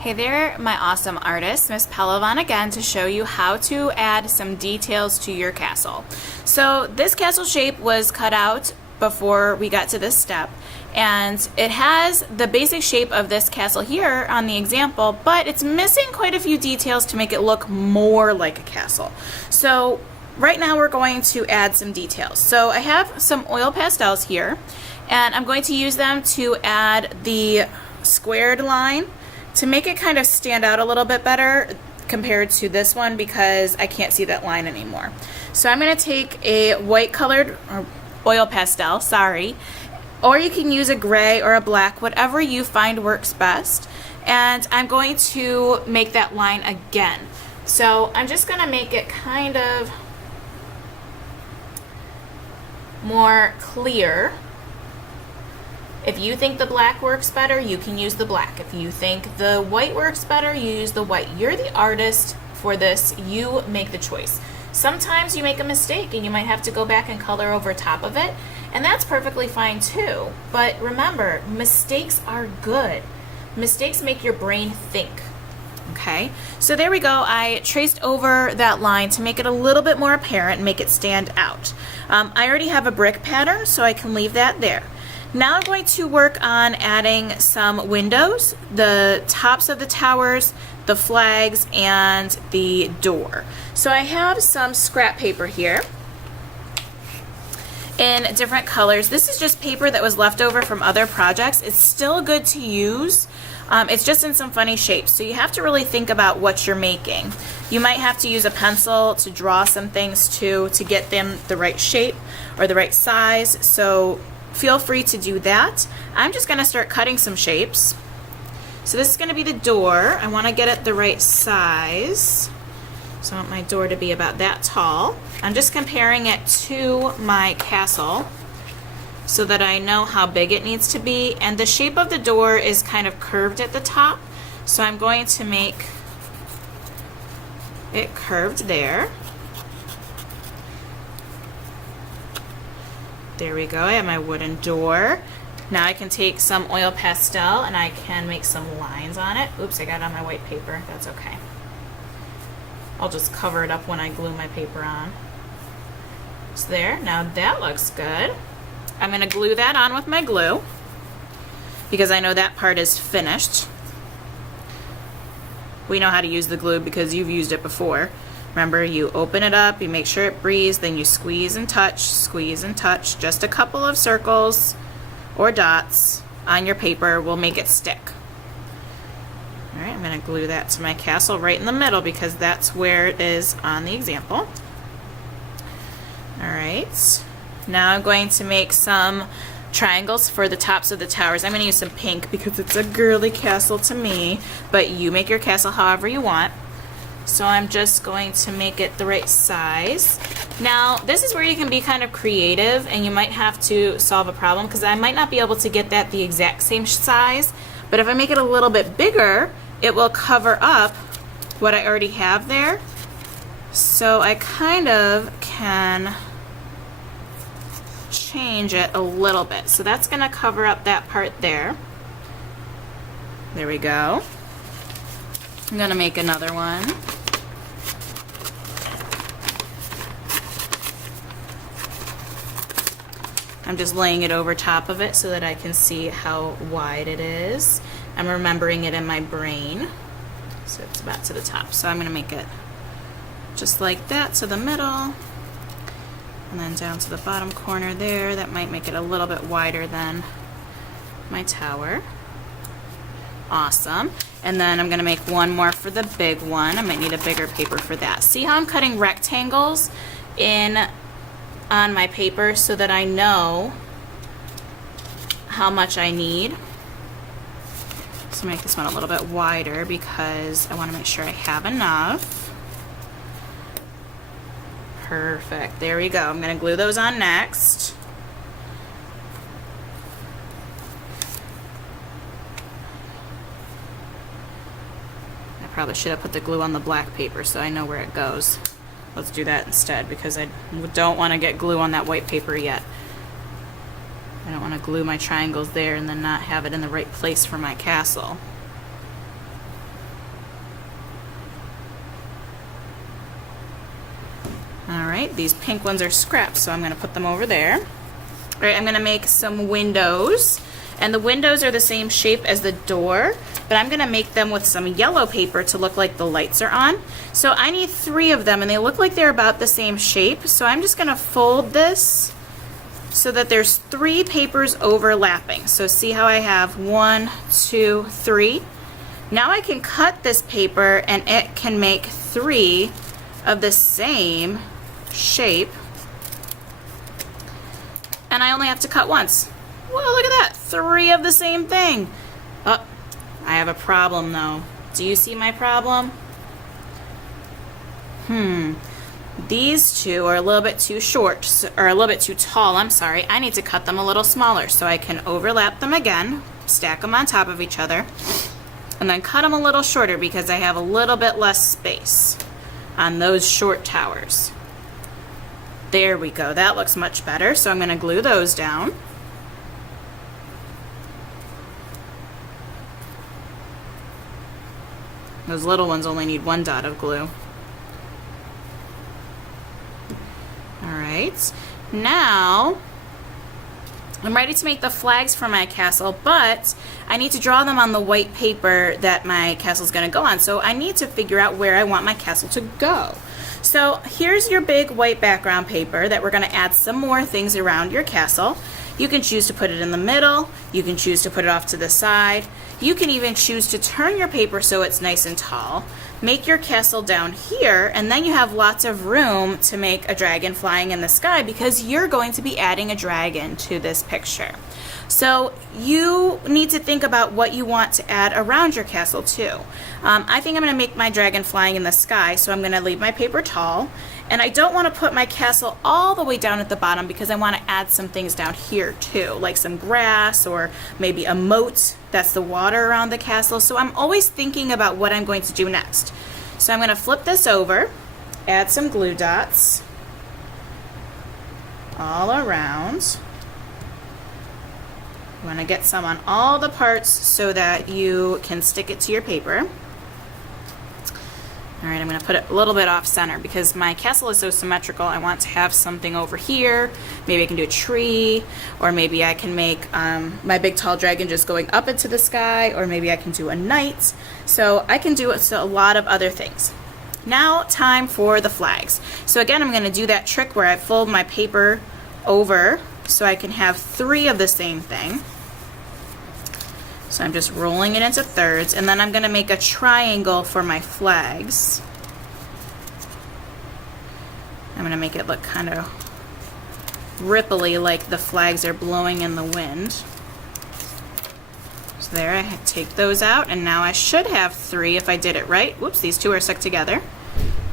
Hey there, my awesome artist, Miss Pelovan again to show you how to add some details to your castle. So this castle shape was cut out before we got to this step, and it has the basic shape of this castle here on the example, but it's missing quite a few details to make it look more like a castle. So right now we're going to add some details. So I have some oil pastels here, and I'm going to use them to add the squared line to make it kind of stand out a little bit better compared to this one because I can't see that line anymore. So I'm going to take a white colored or oil pastel, or you can use a gray or a black, whatever you find works best. And I'm going to make that line again. So I'm just going to make it kind of more clear. If you think the black works better, you can use the black. If you think the white works better, you use the white. You're the artist for this. You make the choice. Sometimes you make a mistake and you might have to go back and color over top of it, and that's perfectly fine too. But remember, mistakes are good. Mistakes make your brain think. Okay, so there we go. I traced over that line to make it a little bit more apparent and make it stand out. I already have a brick pattern, so I can leave that there. Now I'm going to work on adding some windows, the tops of the towers, the flags, and the door. So I have some scrap paper here in different colors. This is just paper that was left over from other projects. It's still good to use. It's just in some funny shapes, so you have to really think about what you're making. You might have to use a pencil to draw some things too to get them the right shape or the right size, so feel free to do that. I'm just going to start cutting some shapes. So this is going to be the door. I want to get it the right size. So I want my door to be about that tall. I'm just comparing it to my castle so that I know how big it needs to be. And the shape of the door is kind of curved at the top, so I'm going to make it curved there. There we go, I have my wooden door. Now I can take some oil pastel and I can make some lines on it. Oops, I got it on my white paper, that's okay. I'll just cover it up when I glue my paper on. So there, now that looks good. I'm gonna glue that on with my glue because I know that part is finished. We know how to use the glue because you've used it before. Remember, you open it up, you make sure it breathes, then you squeeze and touch, just a couple of circles or dots on your paper will make it stick. Alright, I'm going to glue that to my castle right in the middle because that's where it is on the example. Alright, now I'm going to make some triangles for the tops of the towers. I'm going to use some pink because it's a girly castle to me, but you make your castle however you want. So I'm just going to make it the right size. Now, this is where you can be kind of creative and you might have to solve a problem because I might not be able to get that the exact same size, but if I make it a little bit bigger, it will cover up what I already have there. So I kind of can change it a little bit. So that's going to cover up that part there. There we go. I'm going to make another one. I'm just laying it over top of it so that I can see how wide it is. I'm remembering it in my brain. So it's about to the top. So I'm going to make it just like that to the middle. And then down to the bottom corner there. That might make it a little bit wider than my tower. Awesome. And then I'm going to make one more for the big one. I might need a bigger paper for that. See how I'm cutting rectangles on my paper so that I know how much I need. So make this one a little bit wider because I want to make sure I have enough. Perfect. There we go. I'm going to glue those on next. Probably should have put the glue on the black paper so I know where it goes. Let's do that instead because I don't want to get glue on that white paper yet. I don't want to glue my triangles there and then not have it in the right place for my castle. All right, these pink ones are scraps, so I'm gonna put them over there. All right, I'm gonna make some windows, and the windows are the same shape as the door, but I'm gonna make them with some yellow paper to look like the lights are on. So I need 3 of them, and they look like they're about the same shape, so I'm just gonna fold this so that there's 3 papers overlapping. So see how I have 1, 2, 3? Now I can cut this paper and it can make 3 of the same shape. And I only have to cut once. Well, look at that, 3 of the same thing. Oh, I have a problem though. Do you see my problem? These 2 are a little bit too short, or a little bit too tall, I'm sorry. I need to cut them a little smaller so I can overlap them again, stack them on top of each other, and then cut them a little shorter because I have a little bit less space on those short towers. There we go, that looks much better. So I'm gonna glue those down. Those little ones only need 1 dot of glue. All right, now I'm ready to make the flags for my castle, but I need to draw them on the white paper that my castle is going to go on. So I need to figure out where I want my castle to go. So here's your big white background paper that we're going to add some more things around your castle. You can choose to put it in the middle. You can choose to put it off to the side. You can even choose to turn your paper so it's nice and tall. Make your castle down here, and then you have lots of room to make a dragon flying in the sky because you're going to be adding a dragon to this picture. So you need to think about what you want to add around your castle too. I think I'm going to make my dragon flying in the sky, so I'm going to leave my paper tall. And I don't want to put my castle all the way down at the bottom because I want to add some things down here too, like some grass or maybe a moat. That's the water around the castle. So I'm always thinking about what I'm going to do next. So I'm going to flip this over, add some glue dots all around. You want to get some on all the parts so that you can stick it to your paper. All right, I'm going to put it a little bit off center because my castle is so symmetrical. I want to have something over here. Maybe I can do a tree, or maybe I can make my big tall dragon just going up into the sky, or maybe I can do a knight. So I can do a lot of other things. Now time for the flags. So again, I'm going to do that trick where I fold my paper over so I can have 3 of the same thing. So I'm just rolling it into thirds, and then I'm going to make a triangle for my flags. I'm going to make it look kind of ripply, like the flags are blowing in the wind. So there, I take those out, and now I should have 3 if I did it right. Whoops, these 2 are stuck together.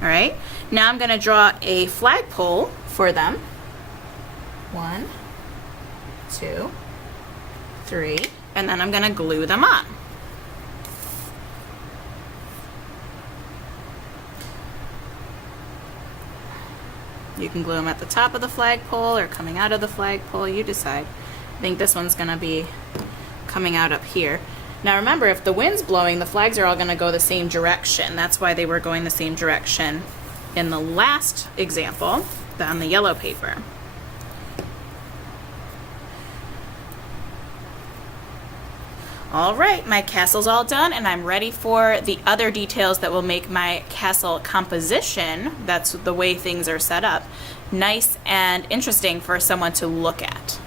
All right, now I'm going to draw a flagpole for them. 1, 2, 3. And then I'm going to glue them on. You can glue them at the top of the flagpole or coming out of the flagpole, you decide. I think this one's going to be coming out up here. Now remember, if the wind's blowing, the flags are all going to go the same direction. That's why they were going the same direction in the last example on the yellow paper. All right, my castle's all done, and I'm ready for the other details that will make my castle composition, that's the way things are set up, nice and interesting for someone to look at.